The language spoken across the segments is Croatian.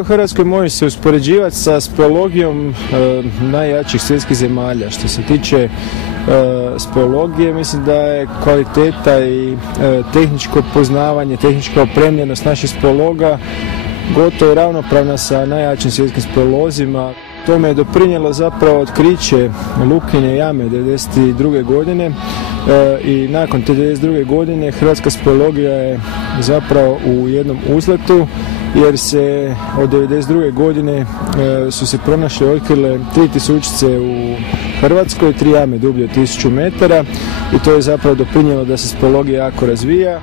U Hrvatskoj može se uspoređivati sa speleologijom najjačih svjetskih zemalja. Što se tiče speleologije, mislim da je kvaliteta i tehničko poznavanje, tehnička opremljenost naših speleologa gotovo ravnopravna sa najjačim svjetskim speleolozima. Tome je doprinijelo zapravo otkriće Lukine jame 1992. godine i nakon te 1992. godine hrvatska speleologija je zapravo u jednom uzletu, jer se od 1992. godine su se pronašle i otkrile 3 tisućice u Hrvatskoj, 3 jame dublje od 1000 metara i to je zapravo doprinijelo da se speleologija jako razvija.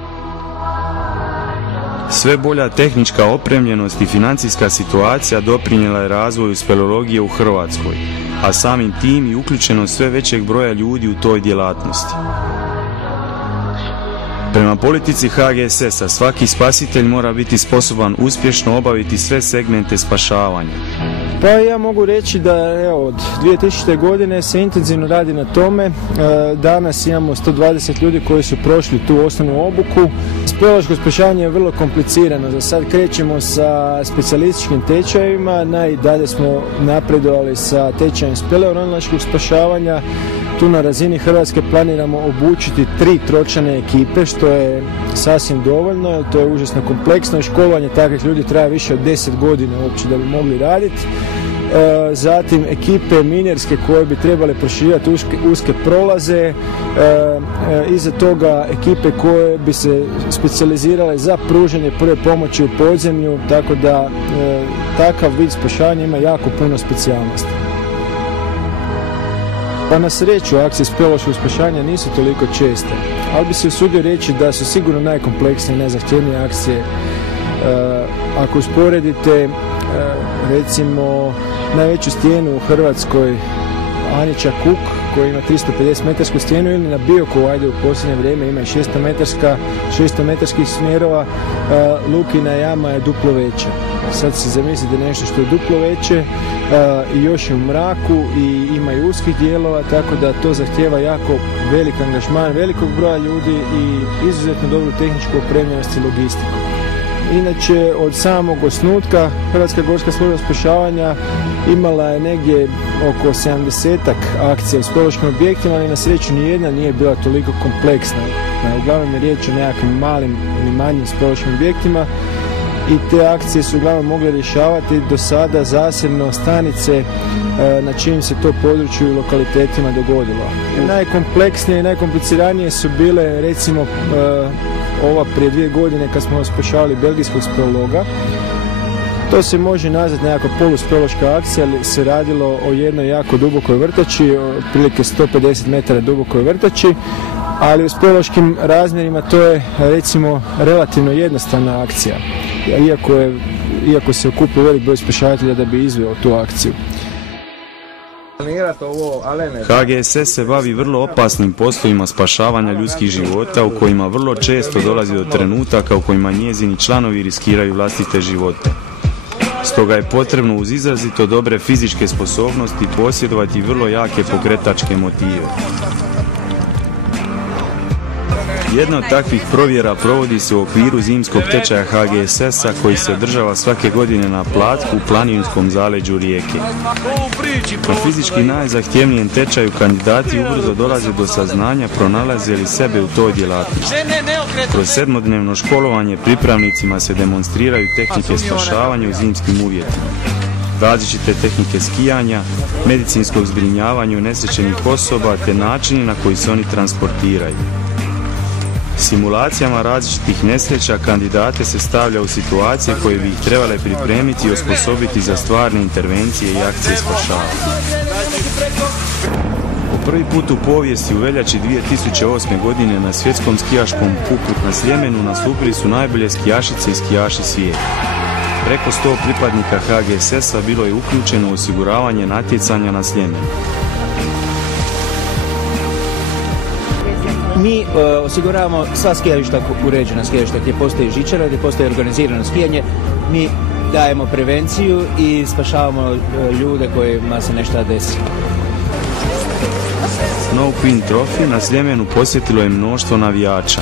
Sve bolja tehnička opremljenost i financijska situacija doprinijela je razvoju speleologije u Hrvatskoj, a samim tim i uključeno sve većeg broja ljudi u toj djelatnosti. Prema politici HGSS-a svaki spasitelj mora biti sposoban uspješno obaviti sve segmente spašavanja. Pa ja mogu reći da od 2000. godine se intenzivno radi na tome. Danas imamo 120 ljudi koji su prošli tu osnovnu obuku. Speleološko spašavanje je vrlo komplicirano. Za sad krećemo sa specijalističkim tečajevima. Najdalje smo napredovali sa tečajem speleološkog spašavanja. Tu na razini Hrvatske planiramo obučiti 3 tročlane ekipe, što je sasvim dovoljno. To je užasno kompleksno i školovanje takvih ljudi traje više od 10 godina uopće da bi mogli raditi. Zatim ekipe minjerske koje bi trebale proširivati uske prolaze, iza toga ekipe koje bi se specijalizirale za pružanje prve pomoći u podzemlju, tako da takav vid spašavanja ima jako puno specijalnosti. Pa na sreću akcije speleološkog spašavanja nisu toliko česte, ali bi se usudio reći da su sigurno najkompleksnije i najzahtjevnije akcije. Ako usporedite recimo najveću stijenu u Hrvatskoj, Anića Kuk, koji ima 350 metarsku stijenu, ili na Biokovu, ajde u posljednje vrijeme ima i 600 metarskih smjerova, Lukina jama je duplo veća. Sad se zamislite nešto što je duplo veće i još je u mraku i ima i uskih dijelova, tako da to zahtijeva jako velik angažman velikog broja ljudi i izuzetno dobru tehničku opremljenost i logistiku. Inače, od samog osnutka Hrvatska gorska služba spašavanja imala je negdje oko 70-ak akcija u speleološkim objektima, ali na sreću nijedna nije bila toliko kompleksna. Uglavnom je riječ o nekakvim malim ili manjim speleološkim objektima i te akcije su uglavnom mogle rješavati do sada zasebno stanice na čijim se to području i lokalitetima dogodilo. Najkompleksnije i najkompliciranije su bile recimo ova prije 2 godine kad smo spašavali belgijskog speleologa. To se može nazvati nekakva poluspeleološka akcija, ali se radilo o jednoj jako dubokoj vrtači, otprilike 150 metara dubokoj vrtači, ali u speleološkim razmjerima to je recimo relativno jednostavna akcija, iako se okupi velik broj spašavatelja da bi izveo tu akciju. HGSS se bavi vrlo opasnim poslovima spašavanja ljudskih života u kojima vrlo često dolazi do trenutaka u kojima njezini članovi riskiraju vlastite živote. Stoga je potrebno uz izrazito dobre fizičke sposobnosti posjedovati vrlo jake pokretačke motive. Jedna od takvih provjera provodi se u okviru zimskog tečaja HGSS-a koji se održava svake godine na Platku u planinskom zaleđu Rijeke. Na fizički najzahtjevnijem tečaju kandidati ubrzo dolaze do saznanja pronalaze li sebe u toj djelatnosti. Kroz 7-dnevno školovanje pripravnicima se demonstriraju tehnike spašavanja u zimskim uvjetima, različite tehnike skijanja, medicinskog zbrinjavanja unesrećenih osoba te načini na koji se oni transportiraju. Simulacijama različitih nesreća kandidate se stavlja u situacije koje bi ih trebale pripremiti i osposobiti za stvarne intervencije i akcije spašavanja. Po prvi put u povijesti u veljači 2008. godine na svjetskom skijaškom putu na Sljemenu nastupili su najbolje skijašice i skijaši svijeta. Preko 100 pripadnika HGSS-a bilo je uključeno u osiguravanje natjecanja na Sljemenu. Mi osiguravamo sva skijališta, uređena skijališta gdje postoji žičara, gdje postoji organizirano skijanje. Mi dajemo prevenciju i spašavamo ljude kojima se nešto desi. Snow Queen Trophy na Sljemenu posjetilo je mnoštvo navijača.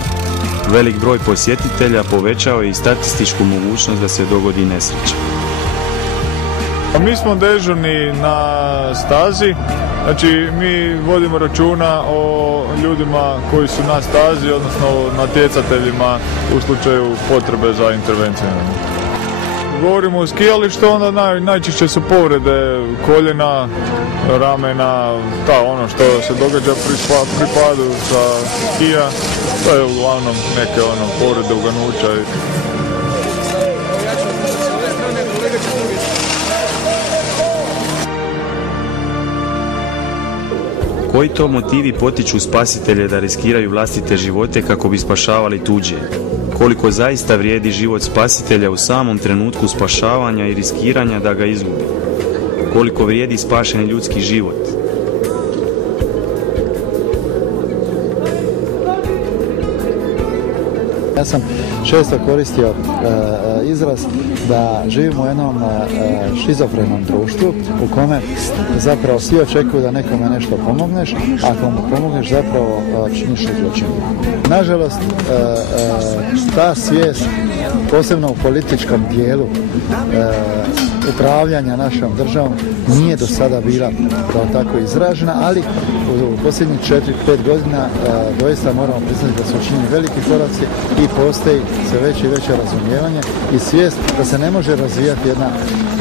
Velik broj posjetitelja povećao je i statističku mogućnost da se dogodi nesreća. Mi smo dežurni na stazi, znači mi vodimo računa o ljudima koji su na stazi, odnosno natjecateljima u slučaju potrebe za intervencijom. Govorimo o skijalištu, onda najčešće su povrede koljena, ramena, ono što se događa pri padu sa skija, to je uglavnom neke povrede uganuća. Koji to motivi potiču spasitelje da riskiraju vlastite živote kako bi spašavali tuđe? Koliko zaista vrijedi život spasitelja u samom trenutku spašavanja i riskiranja da ga izgubi? Koliko vrijedi spašeni ljudski život? Ja sam često koristio izraz da živimo u jednom šizofrenom društvu u kome zapravo svi očekuju da nekome nešto pomogneš, a ako mu pomogneš zapravo činiš zločin. Nažalost, ta svijest, posebno u političkom dijelu upravljanja našom državom, nije do sada bila kao tako izražena, ali u posljednjih 4-5 godina doista moramo priznati da su učinjeni veliki koraci i postoji sve veće i veće razumijevanje i svijest da se ne može razvijati jedna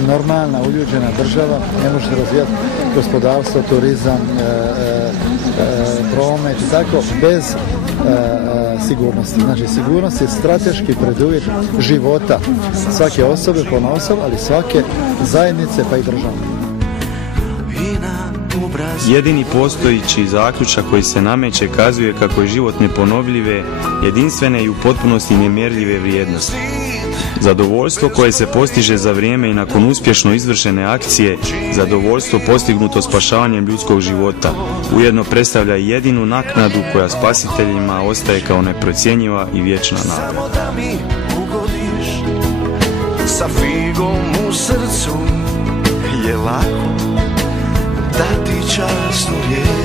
normalna, uljuđena država, ne može se razvijati gospodarstvo, turizam, promet i tako bez sigurnosti. Znači, sigurnost je strateški preduvjet života svake osobe ponaosob, ali svake zajednice pa i države. Jedini postojići zaključak koji se nameće kazuje kako je život neponovljive, jedinstvene i u potpunosti nemjerljive vrijednosti. Zadovoljstvo koje se postiže za vrijeme i nakon uspješno izvršene akcije, zadovoljstvo postignuto spašavanjem ljudskog života, ujedno predstavlja jedinu naknadu koja spasiteljima ostaje kao neprocjenjiva i vječna nada. Samo da mi ugodiš, sa figom u srcu je lako dati časnu riječ.